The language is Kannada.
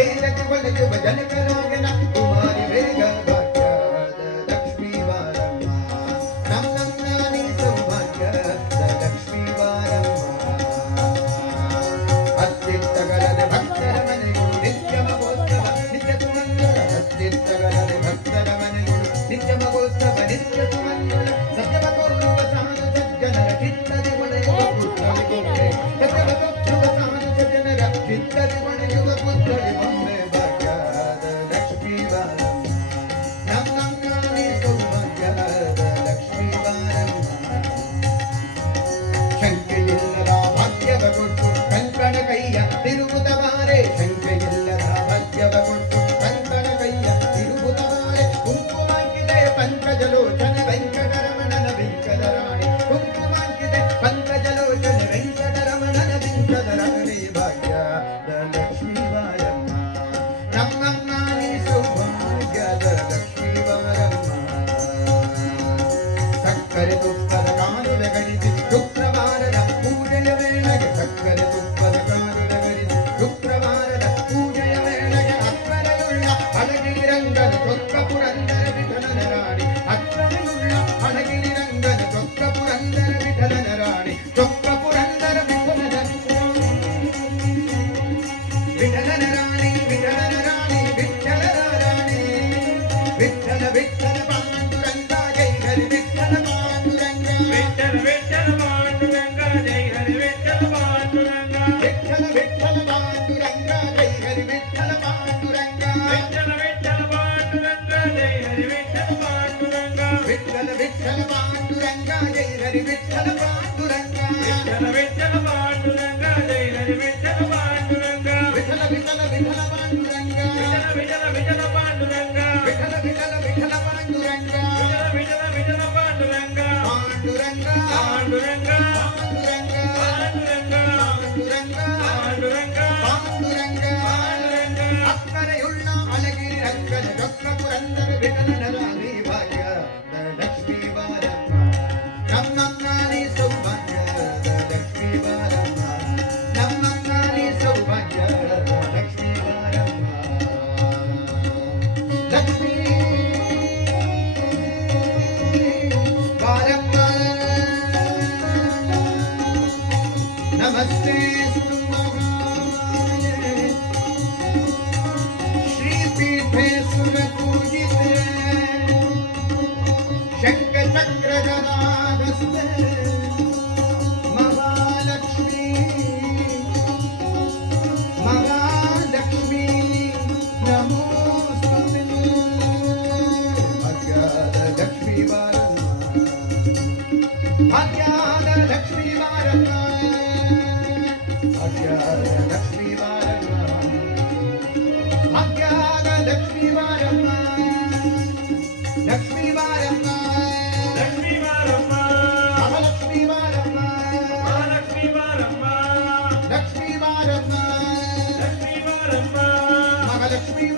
ವೇದಕ್ಕೆ ಒಳಗುವ ಜನಕರಾಗನ ಕುಮಾರಿ ವೇಗ ಭಾಗ್ಯದ ಲಕ್ಷ್ಮೀ ಬಾರಮ್ಮ ನಮ್ಮ ನಾನಿ ಸೌಭಾಗ್ಯದ ಲಕ್ಷ್ಮೀ ಬಾರಮ್ಮ ಅತ್ತಿತ್ತಗಲದೆ ಭಕ್ತರ ಮನೆಗಳು ನಿತ್ಯ ಮಗೋತ್ಸವ ನಿತ್ಯ ಸುಮಂಗಳ ಅತ್ತಿತ್ತಗಲದೆ ಭಕ್ತರ ಮನೆಗಳು ನಿತ್ಯ ಮಗೋತ್ಸವ ನಿತ್ಯ ಸುಮಂಗಳ ಸತ್ಯವ ಕೊಲ್ಲುವ ಸಾಧು ಸಜ್ಜನರ ಚಿತ್ತದಿ ಒಳೆಯುವ ಪುತ್ರಳಿ ಗೊಂಬೆ ಸತ್ಯವ ಕೊಲ್ಲುವ ಸಾಧು ಸಜ್ಜನರ ಚಿತ್ತದಿ ಒಳೆಯುವ ಪುತ್ರಳಿ ಗೊಂಬೆ ಭಾಗ್ಯದ ಲಕ್ಷ್ಮೀ ಬಾರಮ್ಮ ನಮ್ಮ ನಾನಿ ಸೌಭಾಗ್ಯದ ಲಕ್ಷ್ಮೀ ಬಾರಮ್ಮ ಶಂಕೆಯಿಲ್ಲದ ಭಾಗ್ಯವ ಕೊಟ್ಟು ಕಂಕಣ ಕೈಯ ತಿರುಗುತ್ತ ಬಾರೆ ಶಂಕೆಯಿಲ್ಲದ ಭಾಗ್ಯವ ಕೊಟ್ಟು ಕಂಕಣ ಕೈಯ ತಿರುಗುತ್ತ ಬಾರೆ ಕುಂಕುಮಾಂಕಿದೆ ಪಂಕಜಲೋಚನ ವೆಂಕಟರಮಣನ ಬಿಂಕದ ರಾಣಿ ಕುಂಕುಮಾಂಕಿದೆ ಪಂಕಜಲೋಚನ ವೆಂಕಟರಮಣನ ಬಿಂಕದ ರಾಣಿ ಭಾಗ್ಯದ ಲಕ್ಷ್ಮೀ ಬಾರಮ್ಮ ನಮ್ಮ ನಾನಿ ಸೌಭಾಗ್ಯದ ಲಕ್ಷ್ಮೀ ಬಾರಮ್ಮ ಸಕ್ಕರೆ ತುಪ್ಪದ ಕಾಲುವೆಗಳಿಸಿ ಶುಕ್ರವಾರದ ಪೂಜೆಯ ವೇಳೆಗೆ ಸಕ್ಕರೆ ತುಪ್ಪದ ಕಾಲುವೆಗಳಿಸಿ ಶುಕ್ರವಾರದ ಪೂಜೆಯ ವೇಳೆಗೆ ಅಕ್ಕರೆಯುಳ್ಳ ಹಳಗಿರಿ ರಂಗನ ಚೊಕ್ಕ ಪುರಂದರ ವಿಠಲನ ರಾಣಿ ಅಕ್ಕರೆಯುಳ್ಳ ಹಳಗಿರಿ ರಂಗನ ಚೊಕ್ಕ ಪುರಂದರ ವಿಠಲನ ರಾಣಿ ಚೊಕ್ಕ ಪುರಂದರ ವಿಠಲನ ರಾಣಿ ವಿಠಲನ ರಾಣಿ ವಿಠಲನ ರಾಣಿ ವಿಠಲ ವಿಠಲ ಪಾಂಡುರಂಗ ಜೈ ಹರಿ ವಿಠಲ ಪಾಂಡುರಂಗ ವಿಠಲ ವಿಠಲ ಪಾಂಡುರಂಗ ಜೈ ಹರಿ ವಿಠಲ ಪಾಂಡುರಂಗ ವಿಠಲ ವಿಠಲ ಪಾಂಡುರಂಗ ಜೈ ಹರಿ ವಿಠಲ ಪಾಂಡುರಂಗ ವಿಠಲ ವಿಠಲ ಪಾಂಡುರಂಗ ಜೈ ಹರಿ ವಿಠಲ ಪಾಂಡುರಂಗ ವಿಠಲ ವಿಠಲ ಪಾಂಡುರಂಗ ಜೈ ಹರಿ ವಿಠಲ ಪಾಂಡುರಂಗ ವಿಠಲ ವಿಠಲ ಪಾಂಡುರಂಗ ಜೈ ಹರಿ ವಿಠಲ ಪಾಂಡುರಂಗ ವಿಠಲ ವಿಠಲ ವಿಠಲ ಪಾಂಡುರಂಗ ವಿಠಲ ವಿಠಲ ಪಾಂಡುರಂಗ ವಿಠಲ ವಿಠಲ ವಿಠಲ ಪಾಂಡುರಂಗ ವಿಠಲ ವಿಠಲ ಪಾಂಡುರಂಗ ಪಾಂಡುರಂಗ ಪಾಂಡುರಂಗ ಪಾಂಡುರಂಗ ಪಾಂಡುರಂಗ ಪಾಂಡುರಂಗ ಪಾಂಡುರಂಗ ಪಾಂಡುರಂಗ ಪಾಂಡುರಂಗ ಅಕ್ಕರೆಯುಳ್ಳ ಅಳಗಿರಿ ರಂಗನ ಚೊಕ್ಕ ಪುರಂದರ ವಿಠಲನ ರಾಣಿ ಭಾಗ್ಯದ ಲಕ್ಷ್ಮೀ ಬಾರಮ್ಮ ನಮ್ಮ ನಾನಿ ಸೌಭಾಗ್ಯದ ಲಕ್ಷ್ಮೀ ಬಾರಮ್ಮ ನಮ್ಮ ನಾನಿ ಸೌಭಾಗ್ಯದ ಲಕ್ಷ್ಮೀ ಬಾರಮ್ಮ ಲಕ್ಷ್ಮೀ ಬಾರಮ್ಮ ನಮಸ್ತೆ श्रीपीठे सुरपूजिते शङ्खचक्रगदाहस्ते महालक्ष्मी महालक्ष्मी नमोस्तुते भाग्यद लक्ष्मी बारಮ್ಮ भाग्यद लक्ष्मी बारಮ್ಮ भाग्यद लक्ष्मी बारಮ್ಮ ಭಾಗ್ಯದ ಲಕ್ಷ್ಮೀ ಬಾರಮ್ಮ ಲಕ್ಷ್ಮೀ ಬಾರಮ್ಮ ಲಕ್ಷ್ಮೀ ಬಾರಮ್ಮ ಮಹಾಲಕ್ಷ್ಮೀ ಬಾರಮ್ಮ ಮಹಾಲಕ್ಷ್ಮೀ ಬಾರಮ್ಮ ಲಕ್ಷ್ಮೀ ಬಾರಮ್ಮ ಲಕ್ಷ್ಮೀ ಬಾರಮ್ಮ ಮಹಾಲಕ್ಷ್ಮೀ